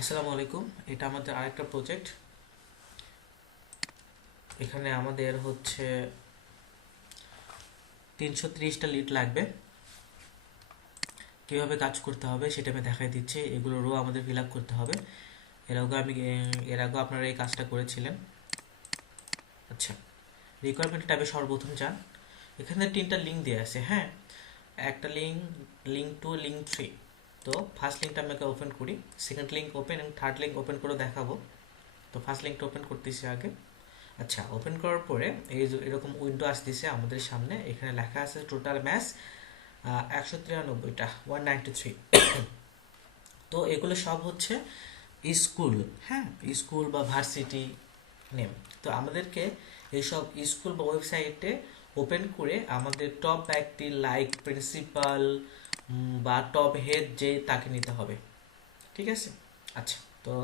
আসসালামু আলাইকুম। এটা আমাদের আরেকটা প্রজেক্ট। এখানে আমাদের হচ্ছে 330টা লিড লাগবে। কিভাবে কাজ করতে হবে সেটা আমি দেখাই দিচ্ছি। এগুলো রো আমাদের ফিল আপ করতে হবে। এর আগেও আপনারা এই কাজটা করেছিলেন। আচ্ছা, রিকোয়ারমেন্ট ট্যাবে সর্বপ্রথম যান। এখানে 3টা লিঙ্ক দেওয়া আছে। হ্যাঁ, একটা লিঙ্ক, লিঙ্ক 2, লিঙ্ক 3। তো ফার্স্ট লিঙ্কটা আমাকে ওপেন করি, সেকেন্ড লিঙ্ক ওপেন এবং থার্ড লিঙ্ক ওপেন করে দেখাবো। তো ফার্স্ট লিঙ্কটা ওপেন করতেছি আগে। আচ্ছা, ওপেন করার পরে এই যে এরকম উইন্ডো আসতেছে আমাদের সামনে। এখানে লেখা আছে টোটাল ম্যাচ 193টা, 193। তো এগুলো সব হচ্ছে স্কুল। হ্যাঁ, স্কুল বা ভার্সিটি নেম। তো আমাদেরকে এইসব স্কুল বা ওয়েবসাইটে ওপেন করে আমাদের টপ ব্যক্তি লাইক প্রিন্সিপাল বা টপ হেড যে তাকে নিতে হবে। ঠিক আছে। আচ্ছা, তো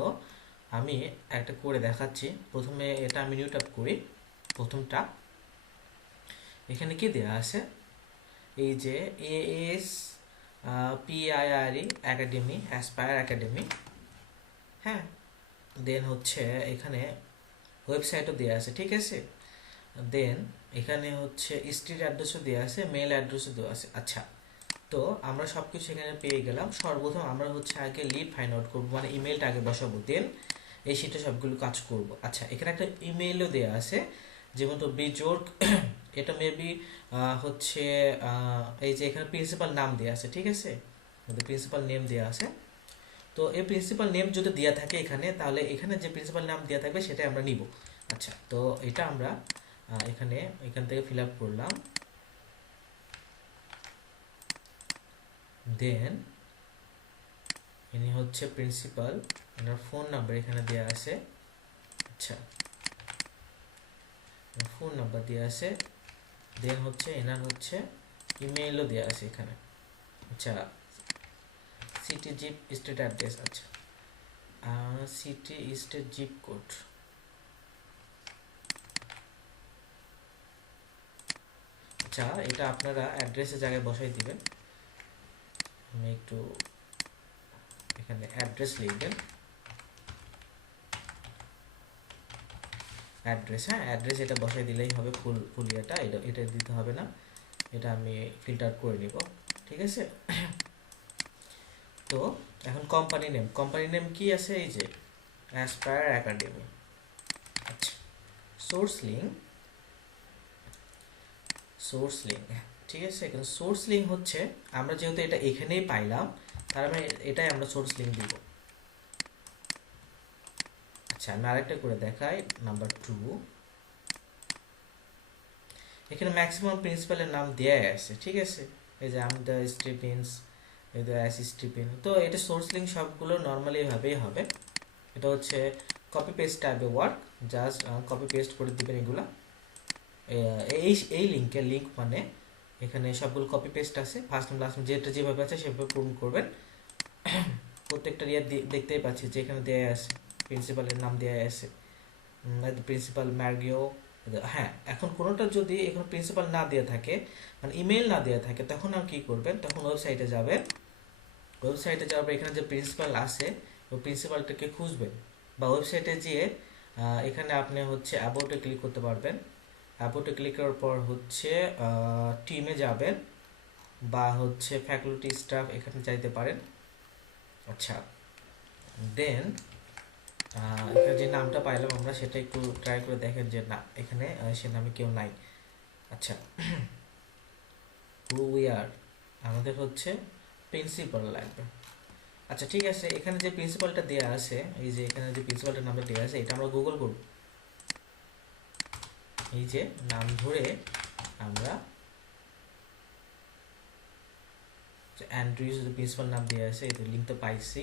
আমি একটা করে দেখাচ্ছি। প্রথমে এটা আমি নিউ ট্যাব করি। প্রথমটা এখানে কি দেওয়া আছে, এই যে এএস পিআইআরই একাডেমি, অ্যাসপায়ার একাডেমি। হ্যাঁ, দেন হচ্ছে এখানে ওয়েবসাইটও দেওয়া আছে। ঠিক আছে। দেন এখানে হচ্ছে স্ট্রিট অ্যাড্রেসও দেওয়া আছে, মেল অ্যাড্রেসও দেওয়া আছে। আচ্ছা, তো আমরা সব কিছু এখানে পেয়ে গেলাম। সর্বপ্রথম আমরা হচ্ছে আগে লিড ফাইন্ড আউট করবো, মানে ইমেলটা আগে বসাবো, দেন এই শীটে সবগুলো কাজ করব। আচ্ছা, এখানে একটা ইমেলও দেওয়া আছে, যেমন তো বিজোর। এটা মেবি হচ্ছে এই যে এখানে প্রিন্সিপাল নাম দেওয়া আছে। ঠিক আছে, প্রিন্সিপাল নেম দেওয়া আছে। তো এই প্রিন্সিপাল নেম যদি দেওয়া থাকে এখানে, তাহলে এখানে যে প্রিন্সিপাল নাম দেওয়া থাকবে সেটাই আমরা নিব। আচ্ছা, তো এটা আমরা এখান থেকে ফিল আপ করলাম। দেন ইনি হচ্ছে প্রিন্সিপাল, এনার ফোন নাম্বার এখানে দেওয়া আছে। আচ্ছা, ফোন নাম্বার দেওয়া আছে। দেন হচ্ছে এনার হচ্ছে ইমেইলও দেওয়া আছে এখানে। আচ্ছা, সিটি জিপ স্টেট অ্যাড্রেস। আচ্ছা, সিটি স্টেট জিপ কোড। আচ্ছা, এটা আপনারা অ্যাড্রেসের জায়গায় বসাই দিবেন। আমি একটু এখানে অ্যাড্রেস লিখবেন। অ্যাড্রেস, হ্যাঁ অ্যাড্রেস এটা বসাই দিলেই হবে। ফুল ফুল এটা দিতে হবে না। এটা আমি ফিল্টার করে নিব। ঠিক আছে। তো এখন কোম্পানি নেম কি আছে, এই যে অ্যাসপায়ার একাডেমি। আচ্ছা, সোর্স লিঙ্ক, ঠিক আছে। এখানে সোর্স লিঙ্ক হচ্ছে, আমরা যেহেতু এটা এখানেই পাইলাম, তার মানে এটাই আমরা সোর্স লিঙ্ক দিব। আচ্ছা, আমি আরেকটা করে দেখাই, নাম্বার 2। এখানে ম্যাক্সিমাম প্রিন্সিপালের নাম দেয়াই আছে। ঠিক আছে, এই যে আমি দ্য স্টিফেন্স, এই দ্য অ্যাস স্টিফেন। তো এটা সোর্স লিঙ্ক সবগুলো নর্মালি এভাবেই হবে। এটা হচ্ছে কপি পেস্ট টাইপের ওয়ার্ক, জাস্ট কপি পেস্ট করে দিবেন এগুলা। এই লিঙ্ক মানে এখানে সবগুলো কপি পেস্ট আছে, ফার্স্ট নেম লাস্ট নেম যেটা যেভাবে আছে সেভাবে পূরণ করবেন। প্রত্যেকটা দেখতেই পাচ্ছি যে এখানে দেয়া আছে, প্রিন্সিপালের নাম দেয়া আছে, প্রিন্সিপাল ম্যার্গিও। হ্যাঁ, এখন কোনোটা যদি এখন প্রিন্সিপাল না দেওয়া থাকে, মানে ইমেল না দেওয়া থাকে, তখন আর কি করবেন, তখন ওয়েবসাইটে যাবেন। ওয়েবসাইটে যাওয়ার পর এখানে যে প্রিন্সিপাল আছে ওই প্রিন্সিপালটাকে খুঁজবেন, বা ওয়েবসাইটে যেয়ে এখানে আপনি হচ্ছে অ্যাবাউটে ক্লিক করতে পারবেন। অ্যাবাউটে ক্লিক করার পর হচ্ছে টিমে যাবেন, বা হচ্ছে ফ্যাকাল্টি স্টাফ এখানে চাইতে পারেন। আচ্ছা, দেন এখানে যে নামটা পাইলাম আমরা সেটা একটু ট্রাই করে দেখেন যে না, এখানে সে নামে কেউ নাই। আচ্ছা, হু উই আর, আমাদের হচ্ছে প্রিন্সিপাল লাগবে। আচ্ছা, ঠিক আছে। এখানে যে প্রিন্সিপালটা দেওয়া আছে, এই যে এখানে যে প্রিন্সিপালটার নামটা দেওয়া আছে, এটা আমরা গুগল করব। এই যে নাম ধরে আমরা অ্যান্ড্রিউস প্রিন্সিপাল নাম দেওয়া আছে, এই তো লিঙ্ক তো পাইছি।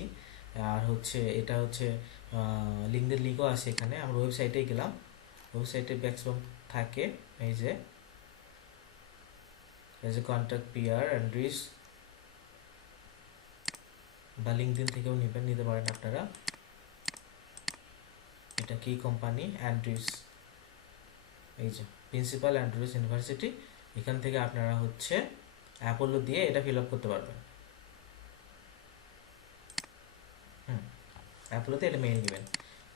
আর হচ্ছে এটা হচ্ছে লিঙ্কদের লিঙ্কও আছে এখানে। আমরা ওয়েবসাইটেই গেলাম, ওয়েবসাইটে ম্যাক্সিমাম থাকে। এই যে কন্ট্যাক্ট পিআর অ্যান্ড্রিউস, বা লিঙ্কদিন থেকেও নিতে পারেন আপনারা। এটা কি কোম্পানি, অ্যান্ড্রিউস। এই যে প্রিন্সিপাল অ্যান্ড্রিউস ইউনিভার্সিটি। এখান থেকে আপনারা হচ্ছে অ্যাপোলো দিয়ে এটা ফিল আপ করতে পারবেন। হুম, অ্যাপলোতে এটা মেল নেবেন।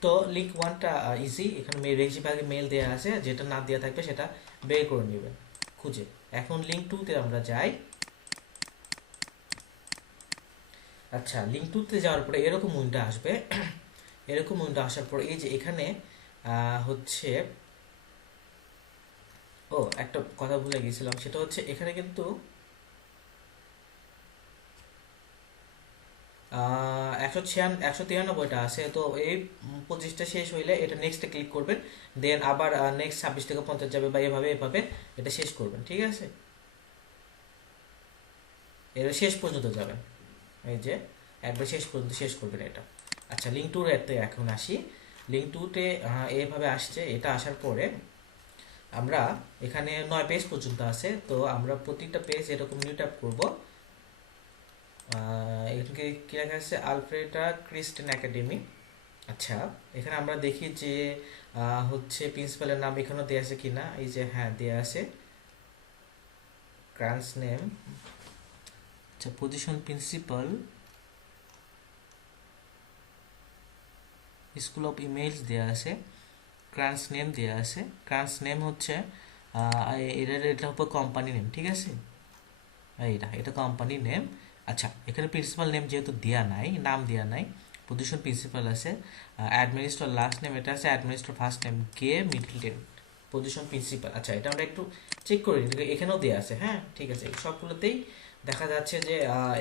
তো লিঙ্ক ওয়ানটা ইজি, এখানে বেশিরভাগ মেল দেওয়া আছে, যেটা না দেওয়া থাকবে সেটা বের করে নেবেন খুঁজে। এখন লিঙ্ক টুতে আমরা যাই। আচ্ছা, লিঙ্ক টুতে যাওয়ার পরে এরকম উইন্ডো আসবে। এরকম উইন্ডো আসার পর এই যে এখানে হচ্ছে, ও একটা কথা ভুলে গেছিলাম, সেটা হচ্ছে এখানে কিন্তু 193টা আছে। তো এই 25টা শেষ হইলে এটা নেক্সটে ক্লিক করবেন, দেন আবার নেক্সট 26 থেকে 50 যাবে, বা এভাবে এভাবে এটা শেষ করবেন, ঠিক আছে? এটা শেষ পর্যন্ত যাবেন, এই যে একবার শেষ পর্যন্ত শেষ করবেন এটা। আচ্ছা, লিঙ্ক টুর এতে এখন আসি। লিঙ্ক টুতে এইভাবে আসছে। এটা আসার পরে আমরা এখানে 9 পেজ পর্যন্ত আছে, তো আমরা প্রতিটা পেজ এরকম নিউ ট্যাপ করবো। এখানে কি লেখা আছে? আলফ্রেডা ক্রিস্টেন একাডেমি। আচ্ছা, এখানে আমরা দেখি যে হচ্ছে প্রিন্সিপালের নাম এখানেও দেওয়া আছে কিনা। এই যে হ্যাঁ, দেওয়া আছে, ক্রান্স নেম। আচ্ছা, position principal, school of emails দেওয়া আছে, ক্রান্স নেম দেওয়া আছে। ক্রান্স নেম হচ্ছে এটা হচ্ছে কোম্পানি নেম, ঠিক আছে? এটা কোম্পানি নেম। আচ্ছা, এখানে প্রিন্সিপাল নেম যেহেতু দেওয়া নাই, নাম দেওয়া নাই, পজিশন প্রিন্সিপাল আছে। অ্যাডমিনিস্ট্রেটর লাস্ট নেম এটা আছে, অ্যাডমিনিস্ট্রেটর ফার্স্ট নেম কে মিডল নেম, পজিশন প্রিন্সিপাল। আচ্ছা, এটা আমরা একটু চেক করে নিই, এখানেও দেওয়া আছে। হ্যাঁ, ঠিক আছে, সবগুলোতেই দেখা যাচ্ছে যে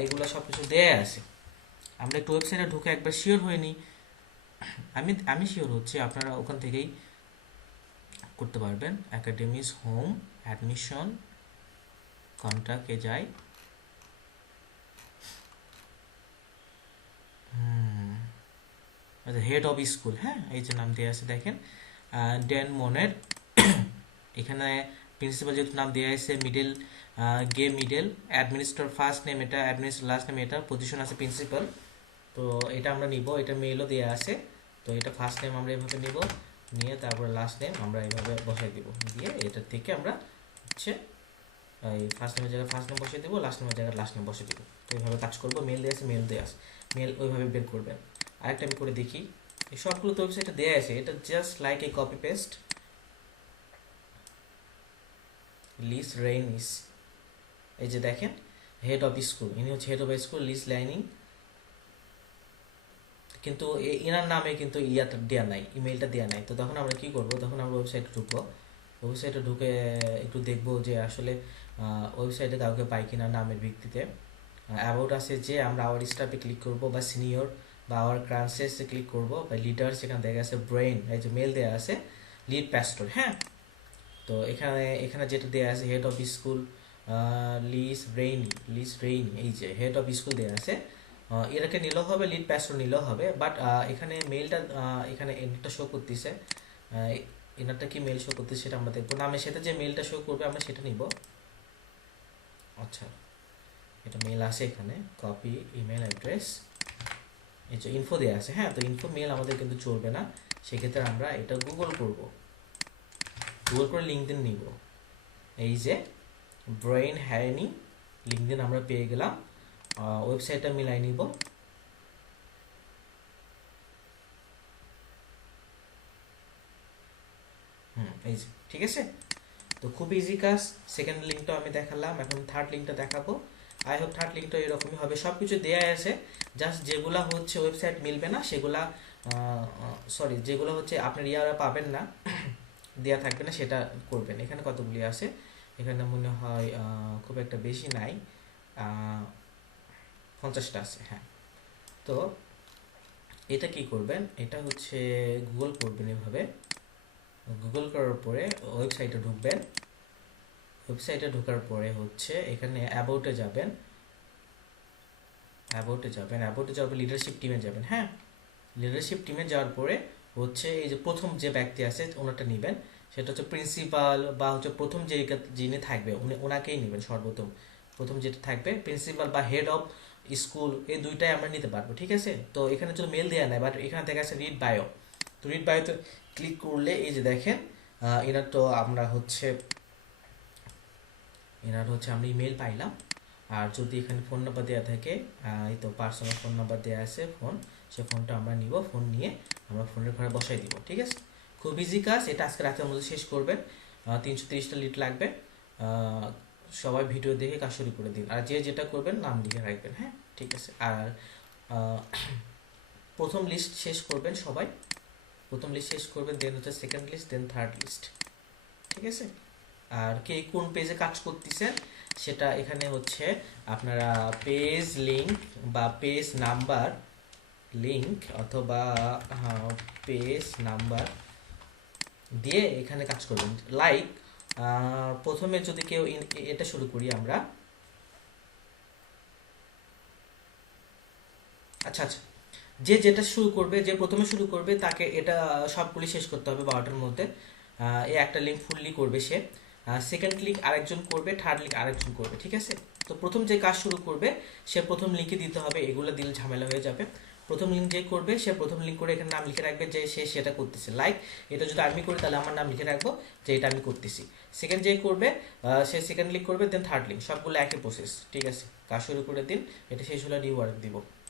এগুলো সব কিছু দেওয়া আছে। আমরা একটু ওয়েবসাইটে ঢুকে একবার শিওর হয়ে নিই। আমি শিওর হচ্ছি, আপনারা ওখান থেকেই করতে পারবেন। একাডেমিস হোম, অ্যাডমিশন, কন্ট্যাক্টে যাই। হেড অফ স্কুল, হ্যাঁ, এই যে নাম দেওয়া আছে দেখেন, ড্যান মনের। এখানে প্রিন্সিপাল যেহেতু নাম দেওয়া আছে, মিডল গে মিডল, অ্যাডমিনিস্ট্রেটর ফার্স্ট নেম এটা, অ্যাডমিনিস্ট্রেটর লাস্ট নেম এটা, পজিশন আছে প্রিন্সিপাল। তো এটা আমরা নিব, এটা মেলও দেওয়া আছে। তো এটা ফার্স্ট নেম আমরা এভাবে নিব, নিয়ে তারপর লাস্ট নেম আমরা এইভাবে বসাই দিব, দিয়ে এটার থেকে আমরা হচ্ছে এই ফার্স্ট নেমের জায়গায় ফার্স্ট নেম বসিয়ে দেবো, লাস্ট নেমের জায়গায় লাস্ট নেম বসিয়ে দেবো। তো এইভাবে কাজ করবো। মেল দেওয়া আছে, মেল দেওয়া আছে, মেল ওইভাবে বের করবেন। আরেকটা আমি করে দেখি। এই সবগুলো তো ওয়েবসাইটে দেওয়া আছে, এটা জাস্ট লাইক এই কপি পেস্ট। লিস রেইনিস, এই যে দেখেন, হেড অফ স্কুল, ইনি হচ্ছে হেড অফ স্কুল লিস লাইনিং। কিন্তু এনার নামে কিন্তু ইয়াটা দেওয়া নাই, ইমেলটা দেওয়া নাই। তো তখন আমরা কি করব? তখন আমরা ওয়েবসাইটে ঢুকবো। ওয়েবসাইটে ঢুকে একটু দেখবো যে আসলে ওয়েবসাইটে কাউকে পাই কিনা নামের ভিত্তিতে। অ্যাবাউট আছে যে আমরা আওয়ার স্টাফে ক্লিক করব, বা সিনিয়র বা আওয়ার ক্রান্সেসে ক্লিক করব, বা লিডার্স এখানে দেখা আছে ব্রেইন, এই যে মেল দেওয়া আছে লিড প্যাস্টর। হ্যাঁ, তো এখানে এখানে যেটা দেওয়া আছে হেড অফ স্কুল লিস রেইনি, এই যে হেড অফ স্কুল দেওয়া আছে। এটাকে নিলেও হবে, লিড প্যাস্টর নিলেও হবে, বাট এখানে মেলটা এখানে এনারটা শো করতেছে। এনারটা কি মেল শো করতেছে সেটা আমরা দেখবো। নামের সাথে যে মেলটা শো করবে আমরা সেটা নিব। আচ্ছা, এটা মেল আছে এখানে, কপি ইমেল অ্যাড্রেস, এই যে ইনফো দেওয়া আছে। হ্যাঁ, তো ইনফো মেল আমাদের কিন্তু চলবে না, সেক্ষেত্রে আমরা এটা গুগল করব, গুগল করে লিঙ্কডিন নিব। এই যে ব্রেইন হ্যারিনি, লিঙ্কডিন আমরা পেয়ে গেলাম। ওয়েবসাইটটা মিলাই নিব। এই যে ঠিক আছে। তো খুব ইজি কাজ। সেকেন্ড লিঙ্কটা আমি দেখালাম, এখন থার্ড লিঙ্কটা দেখাবো। আই হোপ থার্ড লিঙ্কটা এরকমই হবে, সব কিছু দেওয়া আছে। জাস্ট যেগুলা হচ্ছে ওয়েবসাইট মিলবে না সেগুলা, সরি, যেগুলো হচ্ছে আপনার ইয়ারা পাবেন না, দেওয়া থাকবে না, সেটা করবেন। এখানে কতগুলি আছে? এখানে মনে হয় খুব একটা বেশি নাই, 50টা আছে। হ্যাঁ, তো এটা কি করবেন? এটা হচ্ছে গুগল করবেন এভাবে। গুগল করার পরে ওয়েবসাইটে ঢুকবেন। ওয়েবসাইটে ঢোকার পরে হচ্ছে এখানে অ্যাবাউটে যাবেন, অ্যাবাউটে যাবেন লিডারশিপ টিমে যাবেন। হ্যাঁ, লিডারশিপ টিমে যাওয়ার পরে হচ্ছে এই যে প্রথম যে ব্যক্তি আছে ওনারটা নেবেন, সেটা হচ্ছে প্রিন্সিপাল, বা হচ্ছে প্রথম যে যিনি থাকবে উনি ওনাকেই নেবেন। সর্বপ্রথম প্রথম যেটা থাকবে প্রিন্সিপাল বা হেড অফ স্কুল, এই দুইটাই আমরা নিতে পারবো, ঠিক আছে? তো এখানে যদি মেল দেওয়া নাই, বাট এখানে দেখা আছে রিড বায়ো। তো রিড বায়োতে ক্লিক করলে এই যে দেখেন, এনার তো আমরা হচ্ছে আমরা ইমেল পাইলাম। আর যদি এখানে ফোন নাম্বার দেওয়া থাকে, এই তো পার্সোনাল ফোন নাম্বার দেওয়া আছে, ফোন, সে ফোনটা আমরা নিব, ফোন নিয়ে আমরা ফোনের ঘরে বসাই দিব। ঠিক আছে, খুব ইজি কাজ, এটা আজকে রাতের মধ্যে শেষ করবেন। 330টা লিড লাগবে। আহ, সবাই ভিডিও দেখে কাজ শুরু করে দিন, আর যে যেটা করবেন নাম লিখে রাখবেন। হ্যাঁ, ঠিক আছে। আর আহ, প্রথম লিস্ট শেষ করবেন সবাই, প্রথম লিস্ট শেষ করবেন, দেন হচ্ছে সেকেন্ড লিস্ট, দেন থার্ড লিস্ট। ঠিক আছে, আর কে কোন পেজে কাজ করতেছেন সেটা এখানে হচ্ছে আপনারা পেজ লিংক বা পেজ নাম্বার লিংক অথবা পেজ নাম্বার দিয়ে এখানে কাজ করবেন। লাইক প্রথমে যদি কেউ এটা শুরু করি আমরা, আচ্ছা আচ্ছা, যে যেটা শুরু করবে, যে প্রথমে শুরু করবে তাকে এটা সবগুলি শেষ করতে হবে 12টার মধ্যে। এই একটা লিঙ্ক ফুললি করবে সে, সেকেন্ড লিঙ্ক আরেকজন করবে, থার্ড লিঙ্ক আরেকজন করবে। ঠিক আছে, তো প্রথম যে কাজ শুরু করবে সে প্রথম লিঙ্কে দিতে হবে, এগুলো দিলে ঝামেলা হয়ে যাবে। প্রথম লিঙ্ক যে করবে সে প্রথম লিঙ্ক করে এখানে নাম লিখে রাখবে যে সে সেটা করতেছে। লাইক এটা যদি আমি করি তাহলে আমার নাম লিখে রাখবো যে এটা আমি করতেছি। সেকেন্ড যে করবে সে সেকেন্ড লিঙ্ক করবে, দেন থার্ড লিঙ্ক, সবগুলো একই প্রসেস। ঠিক আছে, কাজ শুরু করে দিন, এটা শেষ হলে নিউ ওয়ার্ক দিব।